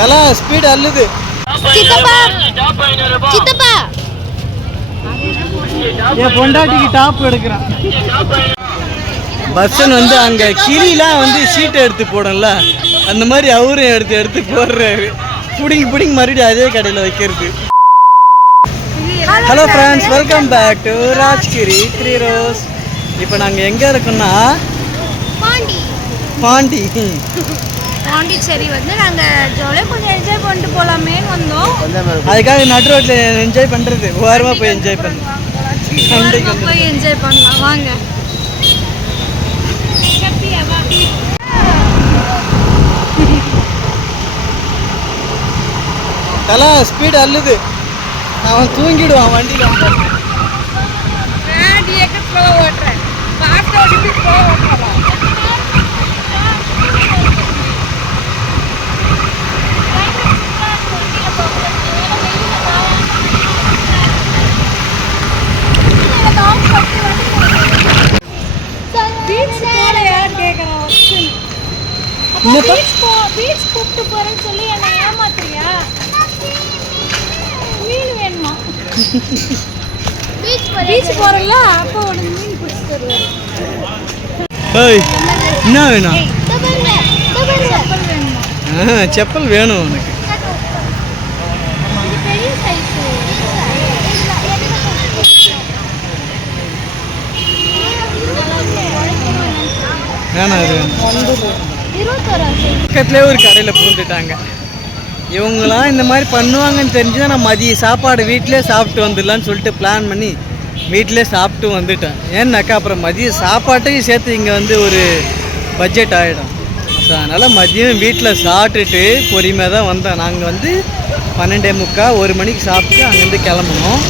தல ஸ்பீட் அல்லுது. சித்தப்பா சித்தப்பா என் பொண்டாட்டிக்கு டாப் எடுக்கிறான். பஸ்ஸன் வந்து அங்கே கிளிலாம் வந்து சீட்டை எடுத்து போடும்ல, அந்த மாதிரி அவரும் எடுத்து எடுத்து போடுறாரு. பிடிங்கி மறுபடியும் அதே கடையில் வைக்கிறது. Hello friends, welcome back to Rajgiri 3 ரோஸ். இப்போ நாங்கள் எங்கே இருக்கோம்னா பாண்டிச்சேரி வந்து நாங்கள் ஜாலியாக கொஞ்சம் என்ஜாய் பண்ணிட்டு போகலாமேன்னு வந்தோம். அதுக்காக நடு ரோட்டில் என்ஜாய் பண்ணுறது, ஓரமாக போய் என்ஜாய் பண்ணலாம். போய் என்ஜாய் பண்ணலாம் வாங்க. தல ஸ்பீட் அல்லுது. அவன் தூங்கிடுவான் வண்டியில். பீச் கூப்பிட்டு போறேன்னு சொல்லி என்ன ஏமாத்துறியா? மீன் வேணுமா? பீச் போறல அப்போ உனக்கு மீன் பிடிச்சி தருவேன். என்ன வேணும்? செப்பல் வேணும் உனக்கு. பக்கத்துலேயே ஒரு கடையில் பூந்துட்டாங்க. இவங்களாம் இந்த மாதிரி பண்ணுவாங்கன்னு தெரிஞ்சுதான் நான் மதிய சாப்பாடு வீட்டிலே சாப்பிட்டு வந்துடலான்னு சொல்லிட்டு பிளான் பண்ணி வீட்டிலே சாப்பிட்டு வந்துட்டேன். ஏன்னாக்கா அப்புறம் மதிய சாப்பாட்டையும் சேர்த்து இங்கே வந்து ஒரு பட்ஜெட் ஆகிடும். ஸோ அதனால் மதியம் வீட்டில் சாப்பிட்டுட்டு பொறுமையாக தான் வந்தேன். நாங்கள் வந்து 12:45 1 மணிக்கு சாப்பிட்டு அங்கேருந்து கிளம்பணும்.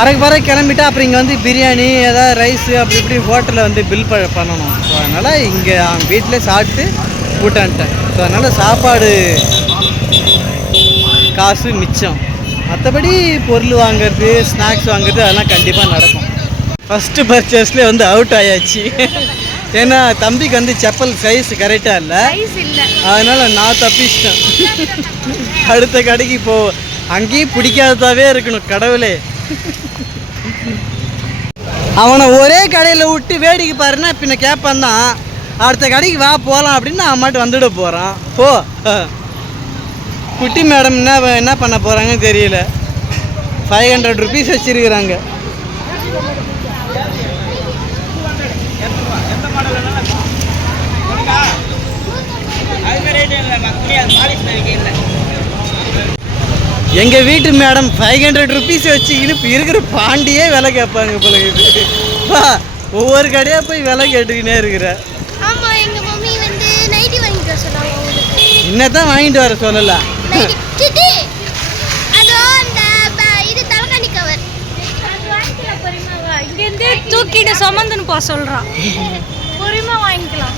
அரைக்கு கிளம்பிட்டா அப்புறம் இங்கே வந்து பிரியாணி ஏதாவது ரைஸு அப்படி இப்படி ஹோட்டலில் வந்து பில் பண்ணணும். ஸோ அதனால் இங்கே வீட்டிலே சாப்பிட்டு கூட்டான்ட்டேன். ஸோ அதனால் சாப்பாடு காசு மிச்சம். மற்றபடி பொருள் வாங்குறது, ஸ்நாக்ஸ் வாங்குறது அதெல்லாம் கண்டிப்பாக நடக்கும். ஃபஸ்ட்டு பர்ச்சேஸ்லேயே வந்து அவுட் ஆயாச்சு. ஏன்னா தம்பிக்கு வந்து செப்பல் சைஸ் கரெக்டாக இல்லை, அதனால் நான் தப்பிச்சிட்டேன். அடுத்த கடைக்கு அங்கேயும் பிடிக்காததாவே இருக்கணும். கடவுளே, அவனை ஒரே கடையில் விட்டு வேடிக்கை பாருன்னா பின்ன கேட்பான் தான். அடுத்த கடைக்கு வா போகலாம் அப்படின்னு நான் மட்டும் வந்துட போகிறான். போ. குட்டி மேடம் என்ன பண்ண போகிறாங்கன்னு தெரியல. 500 rupees வச்சுருக்குறாங்க. எங்கள் வீட்டு மேடம் 500 rupees வச்சுக்கின்னு இப்போ இருக்கிற பாண்டியே விலை கேட்பாங்க போல. இது ஒவ்வொரு கடையாக போய் விலை கேட்டுக்கினே இருக்கிற. என்னதான் வாங்கிட்டு வர சொல்லலாம். தூக்கிட்டு சுமந்துன்னு போ சொல்றான். பொறுமை வாங்கிக்கலாம்.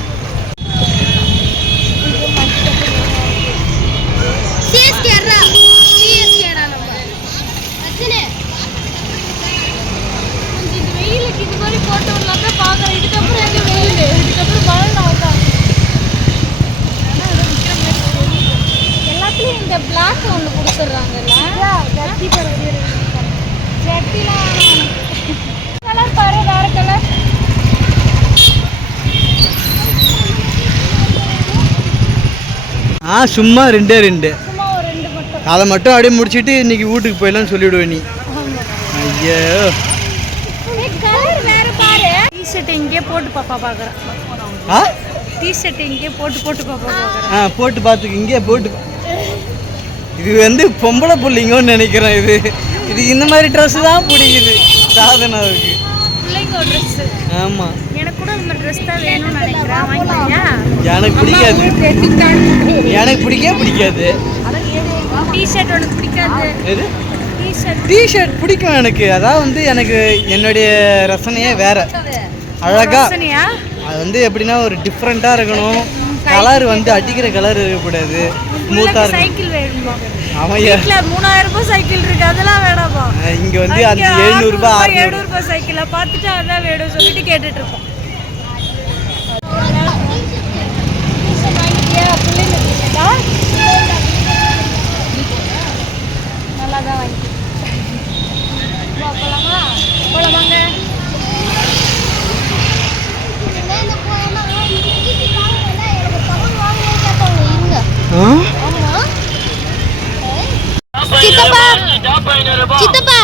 வெயிலுக்கு இது மாதிரி போட்டோம்னாக்கா பார்க்குறேன். இதுக்கப்புறம் எங்கே வெயில், இதுக்கப்புறம் மழை ஆகும். எல்லாத்துலேயும் இந்த பிளாக் ஒன்று கொடுத்துட்றாங்கல்ல. ஜட்டிலாம் கலர் பாரு, வேறு கலர். சும்மா 2 சும்மா ஒரு 2 மட்டும். அதை மட்டும் அப்படியே முடிச்சுட்டு இன்னைக்கு வீட்டுக்கு போயிடலாம்னு சொல்லிவிடுவேன் நீ. ஐயோ, கலர் வேறு பாரு. டிஷர்ட் இங்கே போட்டு பாப்பா பார்க்குறேன். டிஷர்ட் இங்கே போட்டு பாப்பா பார்க்குறேன். போட்டு பார்த்துக்கு இங்கே போட்டு. இது வந்து பொம்பளை பிள்ளைங்கன்னு நினைக்கிறேன். இது இந்த மாதிரி ட்ரெஸ்ஸு தான் பிடிக்குது சாதனாவுக்கு. பிள்ளைங்க ஒரு ட்ரெஸ்ஸு. ஆமாம், எனக்கு கூட இந்த ட்ரெஸ் தான் வேணும்னு நினைக்கிறேன். வாங்கிக்கிறியா? எனக்கு பிடிக்காது. எனக்கு பிடிக்காது. டிஷர்ட் உனக்கு பிடிக்காது? எது? டிஷர்ட் பிடிக்கும் எனக்கு. அதான் வந்து எனக்கு என்னுடைய ரசனையே வேற. அழகா அது வந்து எப்படின்னா ஒரு டிஃப்ரெண்ட்டாக இருக்கணும். கலர் வந்து அடிக்கிற கலர் இருக்கக்கூடாது. ஸ்மூத்தாக இருக்கும். சைக்கிள் வேணுமா? ஆமாம், 3000 ரூபாய் சைக்கிள் இருக்கு, அதெல்லாம் வேணாமா? இங்கே வந்து அந்த 700 ரூபாய் 700 ரூபாய் சைக்கிளை பார்த்துட்டு அதான் வேணும் சொல்லிட்டு கேட்டுட்டு இருக்கோம். பிள்ளைங்க சித்தப்பா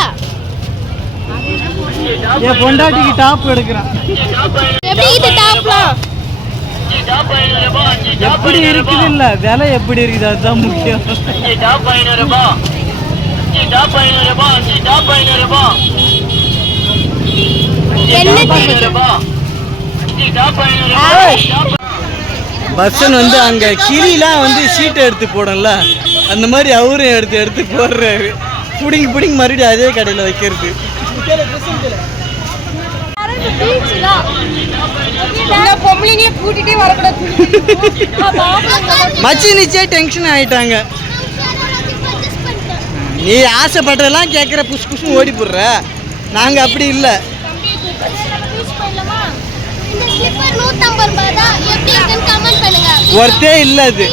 என் பொண்டாட்டிக்கு டாப் எடுக்கிறான். எப்படி இது டாப்லாம் எப்படி இருக்குது இல்ல விலை எப்படி இருக்குது அதுதான் முக்கியம். பஸ்ஸன் வந்து அங்க கிளிலாம் வந்து சீட்டை எடுத்து போடும்ல அந்த மாதிரி அவரும் எடுத்து எடுத்து போடுறாரு. புடிங்க மறுபடியும் அதே கடையில் வைக்கிறது. மச்சி நிச்சய டென்ஷன் ஆயிட்டாங்க. நீ ஆசைப்பட்டதெல்லாம் கேட்குற புஷ் புஷ்னு ஓடி போடுற. நாங்க அப்படி இல்லை. ஒர்த்தே இல்லை அது.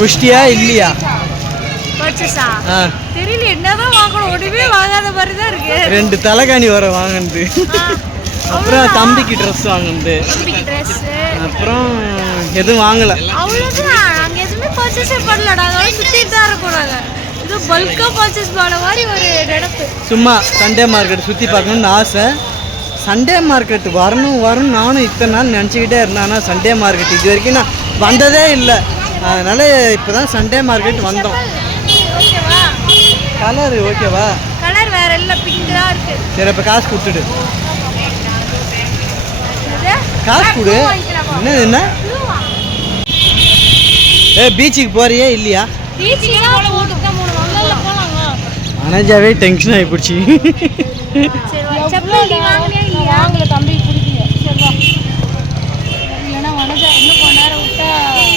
முஷ்டியா இல்லையா தெரியல என்னதான் வாங்கணும் ஒண்ணுமே வாங்காத மாதிரி தான் இருக்கு. 2 தலைகாணி வர வாங்கினது. அப்புறம் தம்பிக்கு ட்ரெஸ் வாங்கினது. அப்புறம் எதுவும் வாங்கல. அவ்வளோதான். நாங்கள் எதுவுமே பர்ச்சேஸே பண்ணல. நாங்கள் சுற்றிட்டு தான் இருக்கோம். நாங்கள் இது பல்காக பர்ச்சேஸ் பண்ண மாதிரி ஒரு நடப்பு. சும்மா சண்டே மார்க்கெட் சுற்றி பார்க்கணுன்னு ஆசை. சண்டே மார்க்கெட் வரணும் நானும் இத்தனை நாள் நினச்சிக்கிட்டே இருந்தேன். ஆனால் சண்டே மார்க்கெட் இது வரைக்கும் நான் வந்ததே இல்லை. அதனால் இப்போ தான் சண்டே மார்க்கெட் வந்தோம். கலர் ஓகேவா? கலர் வேற இல்லை, பிங்க் தான் இருக்கு. சரி இப்போ காசு கொடுத்துடு. காசு கொடு. என்ன பீச்சுக்கு போறியே இல்லையா? அனஜாவே டென்ஷன் ஆகி போச்சு.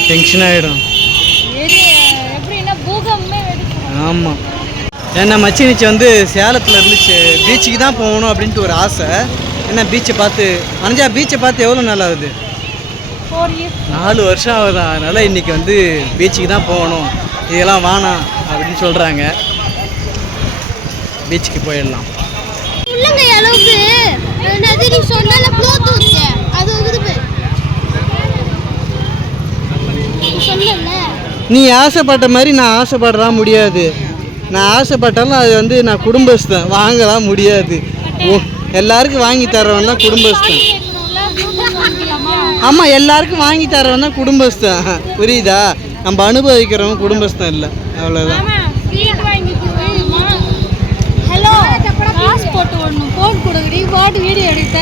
டென்ஷன் ஆகிடும். ஆமாம். ஏன்னா மச்சினிச்சு வந்து சேலத்தில் இருந்துச்சு. பீச்சுக்கு தான் போகணும் அப்படின்ட்டு ஒரு ஆசை. என்ன பீச்சை பார்த்து அனஜா பீச்சை பார்த்து எவ்வளோ நாள் ஆகுது? 4 வருஷம் ஆகுதா. அதனால் இன்றைக்கி வந்து பீச்சுக்கு தான் போகணும், இதெல்லாம் வேணாம் அப்படின்னு சொல்கிறாங்க. பீச்சுக்கு போயிடலாம். நீ ஆசைப்பட்ட மாதிரி நான் ஆசைப்படலாம் முடியாது. நான் ஆசைப்பட்டாலும் அது வந்து நான் குடும்பஸ்தன், வாங்கலாம் முடியாது. எல்லாருக்கும் வாங்கி தரவன் தான் குடும்பஸ்தன். ஆமாம், எல்லாருக்கும் வாங்கி தரவன் தான் குடும்பஸ்தன். புரியுதா? நம்ம அனுபவிக்கிறவன் குடும்பஸ்தன் இல்லை. அவ்வளோதான். ஹலோ, காசு போட்டு ஒன்று போன் கொடுக்குறீ, போட்டு வீடியோ எடுத்தா